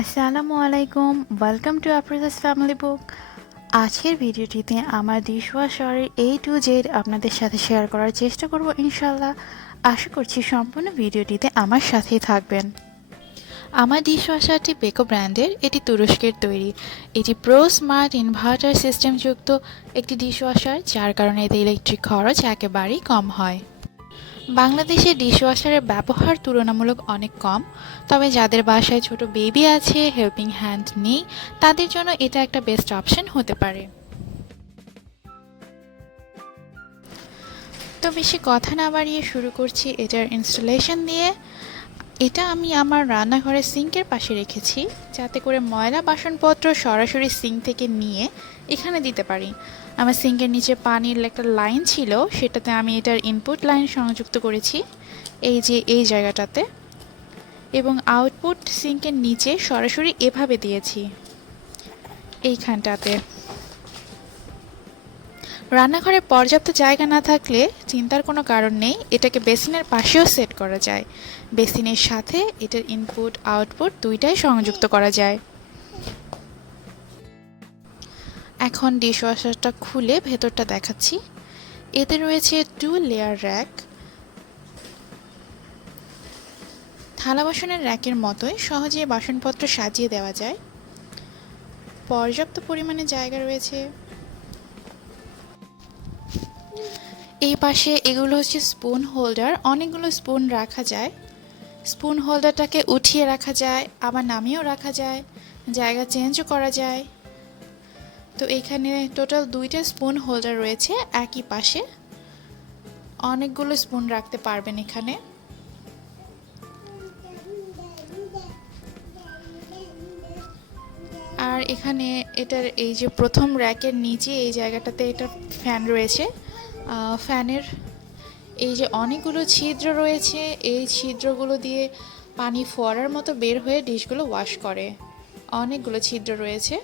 আসসালামু আলাইকুম, welcome to আফরোজাস family বুক। আজকের ভিডিওটিতে আমার ডিশওয়াশারের A to Z আপনাদের সাথে শেয়ার করার চেষ্টা করব ইনশাল্লাহ। আশা করছি সম্পূর্ণ ভিডিওটিতে আমার সাথেই থাকবেন। আমার ডিশওয়াশারটি বেকো ব্র্যান্ডের। এটি তুরস্কের তৈরি। এটি প্রো স্মার্ট ইনভার্টার সিস্টেম যুক্ত একটি ডিশওয়াশার, যার কারণে এতে ইলেকট্রিক খরচ একেবারেই কম হয়। বাংলাদেশে ডিশওয়াশারের ব্যবহার তুলনামূলক অনেক কম, তবে যাদের বাসায় ছোট বেবি আছে, হেল্পিং হ্যান্ড নেই, তাদের জন্য এটা একটা বেস্ট অপশন হতে পারে। তো বেশি কথা না বাড়িয়ে শুরু করছি এটার ইনস্টলেশন দিয়ে। এটা আমি আমার রান্নাঘরের সিঙ্কের পাশে রেখেছি, যাতে করে ময়লা বাসনপত্র সরাসরি সিঙ্ক থেকে নিয়ে এখানে দিতে পারি। আমার সিঙ্কের নিচে পানির একটা লাইন ছিল, সেটাতে আমি এটার ইনপুট লাইন সংযুক্ত করেছি এই যে এই জায়গাটাতে, এবং আউটপুট সিঙ্কের নিচে সরাসরি এভাবে দিয়েছি এইখানটাতে। রান্নাঘরে পর্যাপ্ত জায়গা না থাকলে চিন্তার কোনো কারণ নেই, এটাকে বেসিনের পাশেও সেট করা যায়। বেসিনের সাথে এটার ইনপুট আউটপুট দুইটাই সংযুক্ত করা যায়। এখন ডিশওয়াশারটা খুলে ভেতরটা দেখাচ্ছি। এতে রয়েছে 2 লেয়ার র্যাক। থালা বাসনের র্যাকের মতোই সহজে বাসনপত্র সাজিয়ে দেওয়া যায়। পর্যাপ্ত পরিমাণে জায়গা রয়েছে। এই পাশে এগুলো হচ্ছে স্পুন হোল্ডার, অনেকগুলো স্পুন রাখা যায়। স্পুন হোল্ডারটাকে উঠিয়ে রাখা যায়, আবার নামিয়েও রাখা যায়, জায়গা চেঞ্জও করা যায়। তো এখানে টোটাল 2টা স্পুন হোল্ডার রয়েছে একই পাশে, অনেকগুলো স্পুন রাখতে পারবেন এখানে। আর এখানে এটার এই যে প্রথম র্যাকের নিচে এই জায়গাটাতে এটা ফ্যান রয়েছে। ফ্যানের এই যে অনেকগুলো ছিদ্র রয়েছে, এই ছিদ্রগুলো দিয়ে পানি ফোয়ারার মতো বের হয়ে ডিশগুলো ওয়াশ করে। অনেকগুলো ছিদ্র রয়েছে।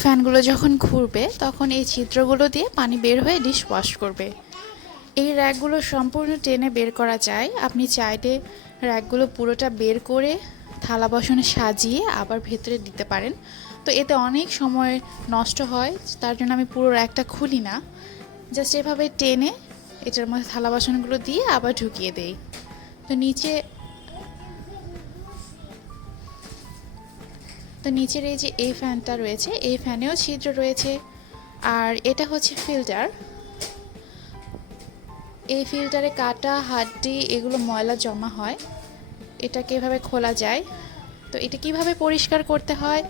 ফ্যানগুলো যখন ঘুরবে তখন এই ছিদ্রগুলো দিয়ে পানি বের হয়ে ডিশ ওয়াশ করবে। এই র্যাকগুলো সম্পূর্ণ টেনে বের করা যায়। আপনি চাইলে র্যাকগুলো পুরোটা বের করে থালা বাসনে সাজিয়ে আবার ভেতরে দিতে পারেন। তো এতে অনেক সময় নষ্ট হয়, তার জন্য আমি পুরো র্যাকটা খুলি না, জাস্ট এভাবে টেনে এটার মধ্যে থালা বাসনগুলো দিয়ে আবার ঢুকিয়ে দেই। তো নিচের এই যে এই ফ্যানটা রয়েছে, এই ফ্যানেও ছিদ্র রয়েছে। আর এটা হচ্ছে ফিল্টার। এই ফিল্টারে কাটা হাড্ডি এগুলো ময়লা জমা হয়, এটাকে এভাবে খোলা যায়। তো এটা কিভাবে পরিষ্কার করতে হয়,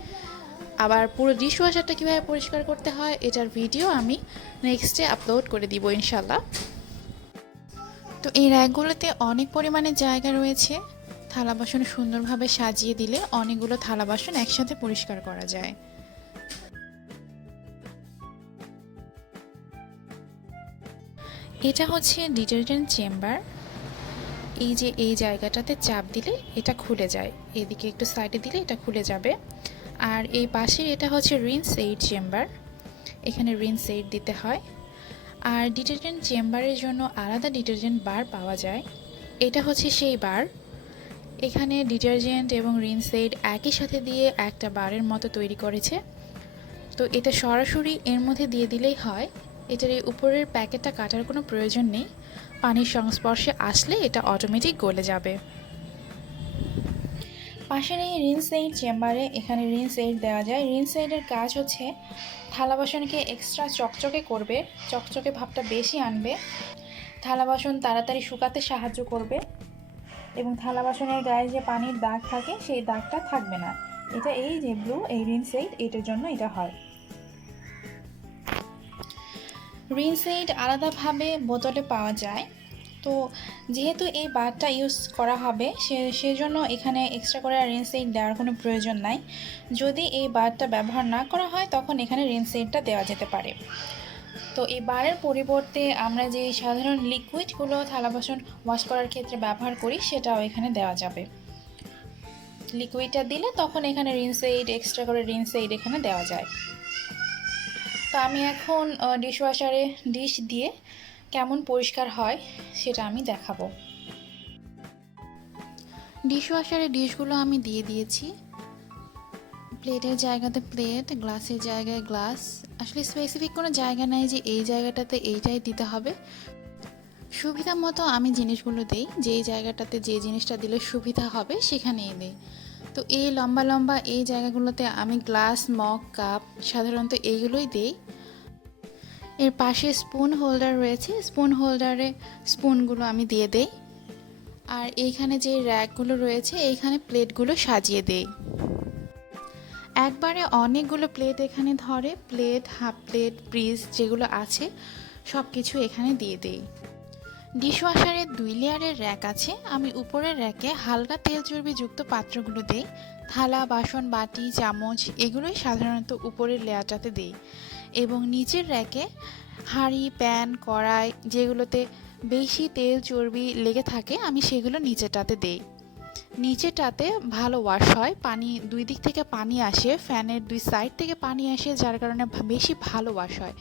আবার পুরো ডিশওয়াশারটা কিভাবে পরিষ্কার করতে হয়, এটার ভিডিও আমি নেক্সটে আপলোড করে দিব ইনশাল্লাহ। তো এই র্যাকগুলোতে অনেক পরিমাণে জায়গা রয়েছে। থালা বাসন সুন্দরভাবে সাজিয়ে দিলে অনেকগুলো থালা বাসন একসাথে পরিষ্কার করা যায়। এটা হচ্ছে ডিটারজেন্ট চেম্বার। এই যে এই জায়গাটাতে চাপ দিলে এটা খুলে যায়, এদিকে একটু সাইডে দিলে এটা খুলে যাবে। আর এই পাশে এটা হচ্ছে রিন্স এইড চেম্বার, এখানে রিন্স এইড দিতে হয়। আর ডিটারজেন্ট চেম্বারের জন্য আলাদা ডিটারজেন্ট বার পাওয়া যায়। এটা হচ্ছে সেই বার। এখানে ডিটারজেন্ট এবং রিন্স এইড একই সাথে দিয়ে একটা বারের মতো তৈরি করেছে। তো এটা সরাসরি এর মধ্যে দিয়ে দিলেই হয়, এটার এই উপরের প্যাকেটটা কাটার কোনো প্রয়োজন নেই। পানির সংস্পর্শে আসলে এটা অটোমেটিক গলে যাবে। পাশের এই রিন্স এইড চেম্বারে এখানে রিন্স এইড দেওয়া যায়। রিন্স এইডের কাজ হচ্ছে থালা বাসনকে এক্সট্রা চকচকে করবে, চকচকে ভাবটা বেশি আনবে, থালা বাসন তাড়াতাড়ি শুকাতে সাহায্য করবে, এবং থালা বাসনের গায়ে যে পানির দাগ থাকে সেই দাগটা থাকবে না। এটা এই যে ব্লু এই রিন্স এইড, এটার জন্য এটা হয়। রিন্স এইড আলাদাভাবে বোতলে পাওয়া যায়। তো যেহেতু এই বারটা ইউজ করা হবে সেজন্য এখানে এক্সট্রা করে রিন্স এইড দেওয়ার কোনো প্রয়োজন নাই। যদি এই বারটা ব্যবহার না করা হয় তখন এখানে রিন্স এইডটা দেওয়া যেতে পারে। তো এই বারের পরিবর্তে আমরা যে সাধারণ লিকুইডগুলো থালা বাসন ওয়াশ করার ক্ষেত্রে ব্যবহার করি সেটাও এখানে দেওয়া যাবে। লিকুইডটা দিলে তখন এখানে রিন্স এইড, এক্সট্রা করে রিন্স এইড এখানে দেওয়া যায়। তো আমি এখন ডিশওয়াশারে ডিশ দিয়ে কেমন পরিষ্কার হয় সেটা আমি দেখাবো। ডিশওয়াশারের ডিশগুলো আমি দিয়ে দিয়েছি। প্লেটের জায়গাতে প্লেট, গ্লাসের জায়গায় গ্লাস। আসলে স্পেসিফিক কোনো জায়গা নাই যে এই জায়গাটাতে এইটাই দিতে হবে। সুবিধা মতো আমি জিনিসগুলো দেই, যে এই জায়গাটাতে যে জিনিসটা দিলে সুবিধা হবে সেখানেই দিই। তো এই লম্বা লম্বা এই জায়গাগুলোতে আমি গ্লাস, মগ, কাপ সাধারণত এইগুলোই দিই। এর পাশে স্পুন হোল্ডার রয়েছে, স্পুন হোল্ডারে স্পুনগুলো আমি দিয়ে দেই। আর এইখানে যে র্যাকগুলো রয়েছে এইখানে প্লেটগুলো সাজিয়ে দেই। একবারে অনেকগুলো প্লেট এখানে ধরে, প্লেট, হাফ প্লেট, ব্রিজ যেগুলো আছে সব কিছু এখানে দিয়ে দেই। ডিশওয়াশারের 2 লেয়ারের র্যাক আছে। আমি উপরের র্যাকে হালকা তেল চর্বিযুক্ত পাত্রগুলো দেই। থালা, বাসন, বাটি, চামচ এগুলোই সাধারণত উপরের লেয়ারটাতে দেই। এবং নিচের র্যাকে হাঁড়ি, প্যান, কড়াই যেগুলোতে বেশি তেল চর্বি লেগে থাকে আমি সেগুলো নিচেরটাতে দেই। নিচেরটাতে ভালো ওয়াশ হয়, পানি 2 দিক থেকে পানি আসে, ফ্যানের 2 সাইড থেকে পানি আসে, যার কারণে বেশি ভালো ওয়াশ হয়।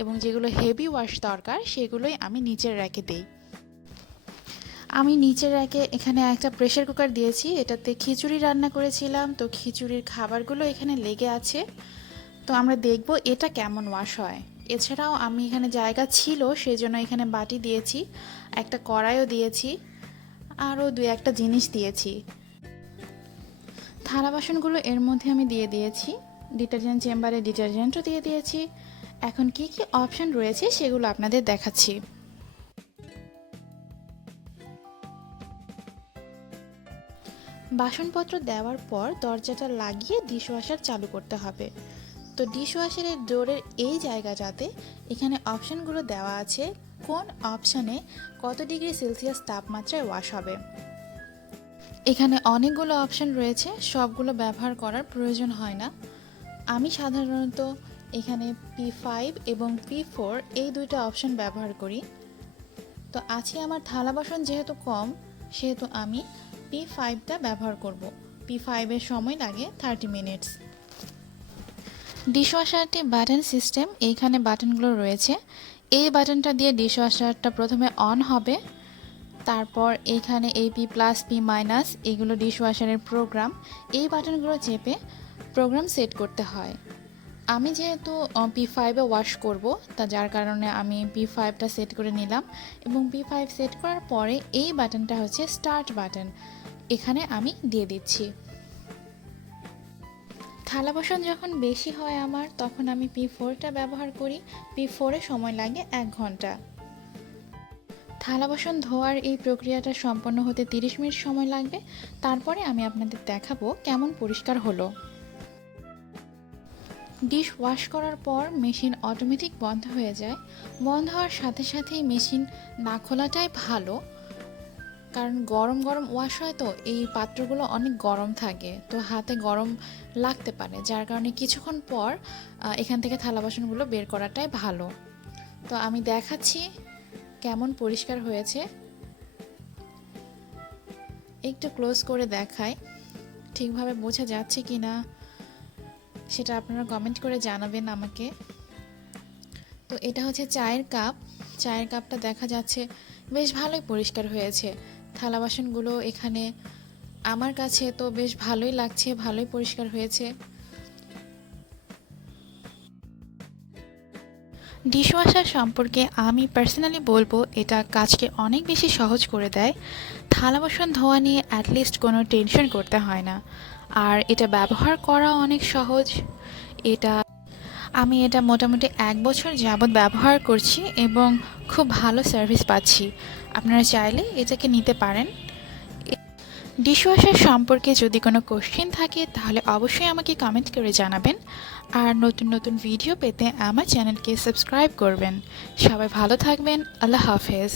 এবং যেগুলো হেভি ওয়াশ দরকার সেগুলোই আমি নিচের র্যাকে দেই। আমি নিচের র্যাকে এখানে একটা প্রেসার কুকার দিয়েছি, এটাতে খিচুড়ি রান্না করেছিলাম, তো খিচুড়ির খাবারগুলো এখানে লেগে আছে। তো আমরা দেখব এটা কেমন ওয়াশ হয়। এছাড়াও আমি এখানে জায়গা ছিল সেজন্য এখানে বাটি দিয়েছি, একটা কড়াইও দিয়েছি, আরও 2-1টা জিনিস দিয়েছি। থালা বাসনগুলো এর মধ্যে আমি দিয়ে দিয়েছি, ডিটারজেন্ট চেম্বারে ডিটারজেন্টও দিয়ে দিয়েছি। এখন কি কি অপশন রয়েছে সেগুলো আপনাদের দেখাচ্ছি। বাসনপত্র দেওয়ার পর দরজাটা লাগিয়ে ডিশওয়াশার চালু করতে হবে। তো ডিশওয়াশারের ডোরের এই জায়গাটাতে এখানে অপশানগুলো দেওয়া আছে, কোন অপশানে কত ডিগ্রি সেলসিয়াস তাপমাত্রায় ওয়াশ হবে। এখানে অনেকগুলো অপশান রয়েছে, সবগুলো ব্যবহার করার প্রয়োজন হয় না। আমি সাধারণত এখানে P5 এবং P4 এই 2টা অপশান ব্যবহার করি। তো আছে আমার থালা বাসন যেহেতু কম সেহেতু আমি P5টা ব্যবহার করব। P5-এর সময় লাগে 30 মিনিটস। ডিশওয়াশারটি বাটন সিস্টেম, এইখানে বাটনগুলো রয়েছে। এই বাটনটা দিয়ে ডিশওয়াশারটা প্রথমে অন হবে, তারপর এইখানে এই P+, P- এগুলো ডিশওয়াশারের প্রোগ্রাম। এই বাটনগুলো চেপে প্রোগ্রাম সেট করতে হয়। আমি যেহেতু P5-এ ওয়াশ করব, তা যার কারণে আমি P5টা সেট করে নিলাম। এবং P5 সেট করার পরে এই বাটনটা হচ্ছে স্টার্ট বাটন, এখানে আমি দিয়ে দিচ্ছি। থালা বাসন যখন বেশি হয় আমার, তখন আমি P4টা ব্যবহার করি। P4-এ সময় লাগে 1 ঘন্টা। থালা বাসন ধোয়ার এই প্রক্রিয়াটা সম্পন্ন হতে 30 মিনিট সময় লাগবে। তারপরে আমি আপনাদের দেখাবো কেমন পরিষ্কার হলো। ডিশ ওয়াশ করার পর মেশিন অটোমেটিক বন্ধ হয়ে যায়। বন্ধ হওয়ার সাথে সাথেই মেশিন না খোলাটাই ভালো, কারণ গরম গরম ওয়াশ হয়, তো এই পাত্রগুলো অনেক গরম থাকে, তো হাতে গরম লাগতে পারে, যার কারণে কিছুক্ষণ পর এখান থেকে থালা বাসনগুলো বের করাটাই ভালো। তো আমি দেখাচ্ছি কেমন পরিষ্কার হয়েছে, একটু ক্লোজ করে দেখাই, ঠিকভাবে বোঝা যাচ্ছে কি না সেটা আপনারা কমেন্ট করে জানাবেন আমাকে। তো এটা হচ্ছে চায়ের কাপ, চায়ের কাপটা দেখা যাচ্ছে বেশ ভালোই পরিষ্কার হয়েছে। থালা বাসনগুলো এখানে আমার কাছে তো বেশ ভালোই লাগছে, ভালোই পরিষ্কার হয়েছে। ডিশওয়াশার সম্পর্কে আমি পার্সোনালি বলবো এটা কাজকে অনেক বেশি সহজ করে দেয়। থালা বাসন ধোয়া নিয়ে অ্যাটলিস্ট কোনো টেনশন করতে হয় না, আর এটা ব্যবহার করা অনেক সহজ। আমি এটা মোটামুটি 1 বছর যাবৎ ব্যবহার করছি এবং খুব ভালো সার্ভিস পাচ্ছি। আপনারা চাইলে এটাকে নিতে পারেন। ডিশওয়াশার সম্পর্কে যদি কোনো কোশ্চেন থাকে তাহলে অবশ্যই আমাকে কমেন্ট করে জানাবেন। আর নতুন নতুন ভিডিও পেতে আমার চ্যানেলকে সাবস্ক্রাইব করবেন। সবাই ভালো থাকবেন। আল্লাহ হাফেজ।